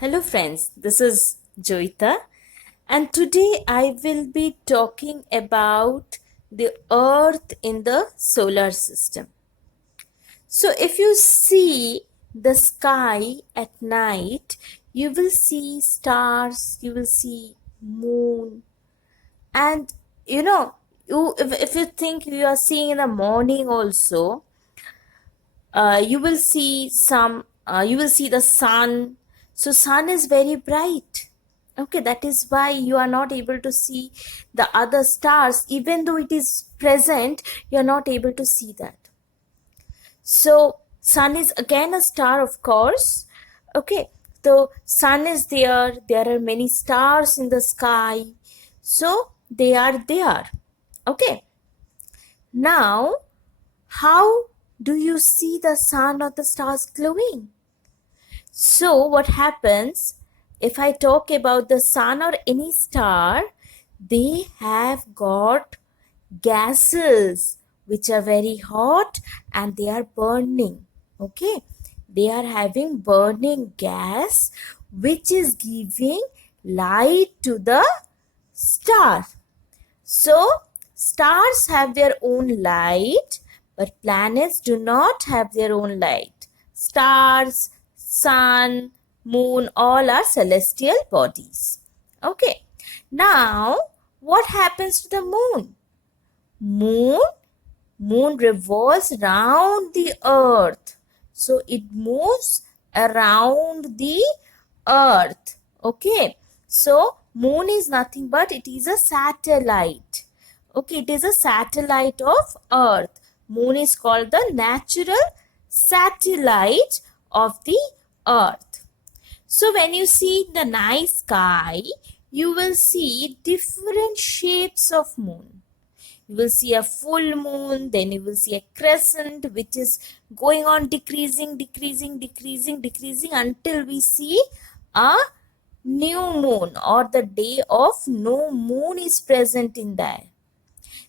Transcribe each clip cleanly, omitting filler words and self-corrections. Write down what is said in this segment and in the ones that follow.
Hello friends, this is Joita and today I will be talking about the earth in the solar system. So if you see the sky at night, you will see stars, you will see moon, and if you think you are seeing in the morning also, you will see the sun. So sun is very bright. Okay, that is why you are not able to see the other stars. Even though it is present, you are not able to see that. So sun is again a star, of course. Okay, so sun is there are many stars in the sky, so they are there. Okay, now how do you see the sun or the stars glowing? So, what happens if I talk about the sun or any star? They have got gases which are very hot and they are burning. Okay, they are having burning gas which is giving light to the star. So, stars have their own light, but planets do not have their own light. Stars, sun, moon, all are celestial bodies. Okay. Now, what happens to the moon? Moon Moon revolves around the earth. So it moves around the earth. Okay. So moon is nothing but it is a satellite. Okay, it is a satellite of earth. Moon is called the natural satellite of the earth. So when you see the night sky, you will see different shapes of moon. You will see a full moon, then you will see a crescent which is going on decreasing until we see a new moon or the day of no moon is present in there.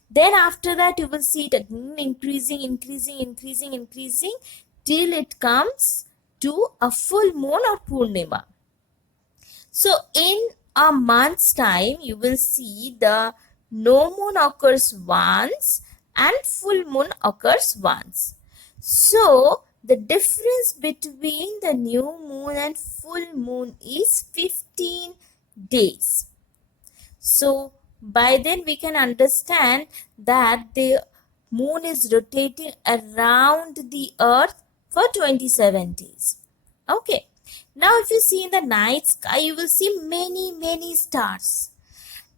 Then after that you will see it again increasing till it comes to a full moon or Purnima. So in a month's time, you will see the no moon occurs once and full moon occurs once. So the difference between the new moon and full moon is 15 days. So by then we can understand that the moon is rotating around the earth for 27 days. Okay. Now if you see in the night sky, you will see many stars.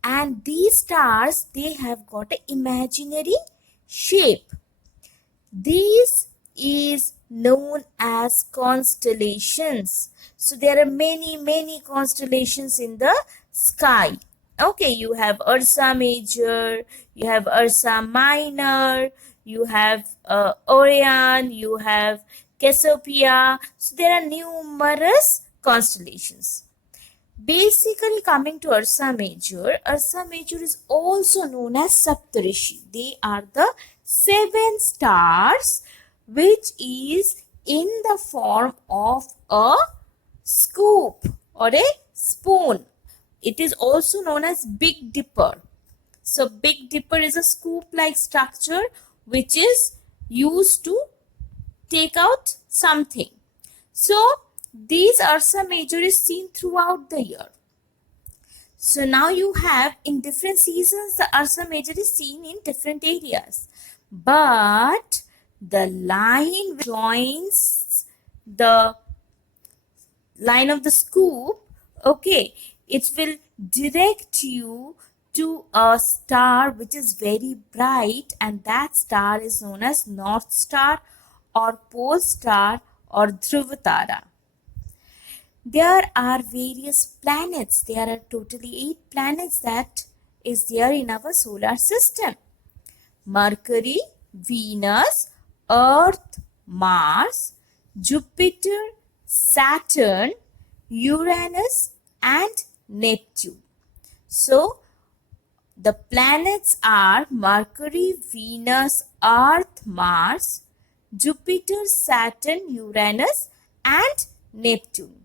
And these stars, they have got an imaginary shape. This is known as constellations. So there are many constellations in the sky. Okay, you have Ursa Major, you have Ursa Minor, you have Orion, you have Cassiopeia. So there are numerous constellations. Basically, coming to Ursa Major is also known as Saptarishi. They are the 7 stars which is in the form of a scoop or a spoon. It is also known as Big Dipper. So, Big Dipper is a scoop-like structure which is used to take out something. So, these Ursa Major is seen throughout the year. So now you have in different seasons the Ursa Major is seen in different areas. But the line which joins the line of the scoop, okay, it will direct you to a star which is very bright, and that star is known as North Star or Pole Star or Dhruvatara. There are various planets. There are totally 8 planets that is there in our solar system. Mercury, Venus, Earth, Mars, Jupiter, Saturn, Uranus and Neptune. So, the planets are Mercury, Venus, Earth, Mars, Jupiter, Saturn, Uranus and Neptune.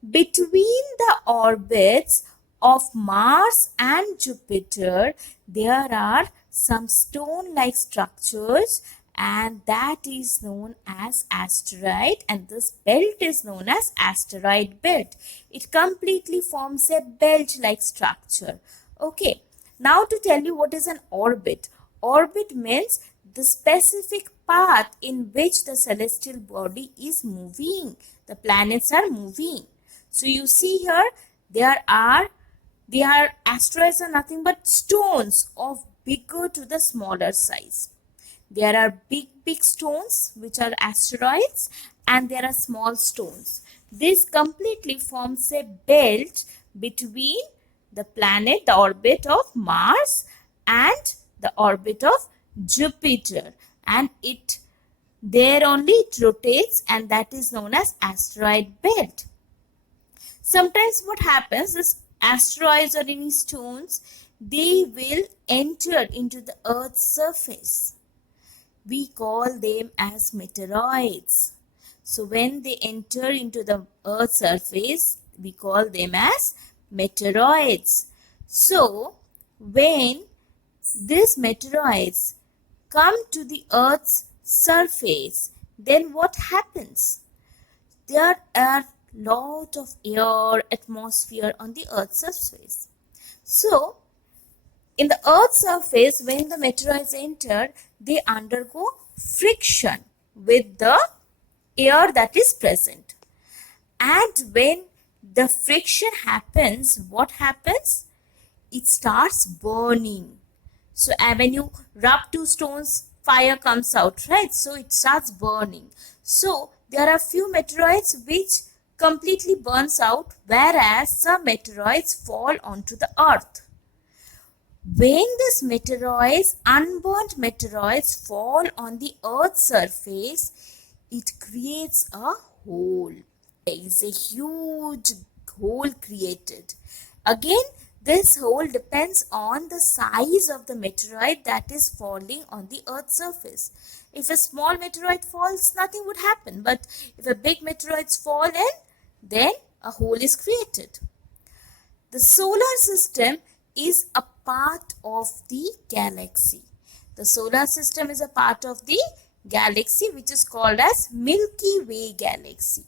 Between the orbits of Mars and Jupiter, there are some stone-like structures, and that is known as asteroid, and this belt is known as asteroid belt. It completely forms a belt-like structure. Okay, now to tell you what is an orbit. Orbit means the specific path in which the celestial body is moving. The planets are moving. So you see here, there are asteroids are nothing but stones of bigger to the smaller size. There are big stones which are asteroids, and there are small stones. This completely forms a belt between the orbit of Mars, and the orbit of Jupiter, and it there only it rotates, and that is known as asteroid belt. Sometimes what happens is asteroids or any stones, they will enter into the Earth's surface. We call them as meteoroids. So when they enter into the Earth's surface, we call them as meteoroids. So when these meteoroids come to the Earth's surface, then what happens? There are lot of air, atmosphere on the Earth's surface. So in the Earth's surface, when the meteoroids enter, they undergo friction with the air that is present. And when the friction happens, what happens? It starts burning. So when you rub two stones, fire comes out, right? So it starts burning. So there are few meteoroids which completely burns out, whereas some meteoroids fall onto the earth. When these meteoroids, unburnt meteoroids, fall on the Earth's surface, it creates a hole. There is a huge hole created. Again, this hole depends on the size of the meteoroid that is falling on the Earth's surface. If a small meteoroid falls, nothing would happen. But if a big meteoroid falls in, then a hole is created. The solar system is a part of the galaxy. The solar system is a part of the galaxy which is called as Milky Way galaxy.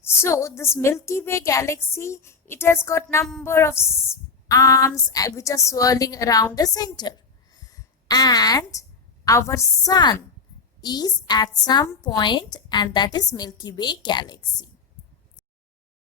So this Milky Way galaxy, it has got number of arms which are swirling around the center. And our sun is at some point, and that is Milky Way galaxy.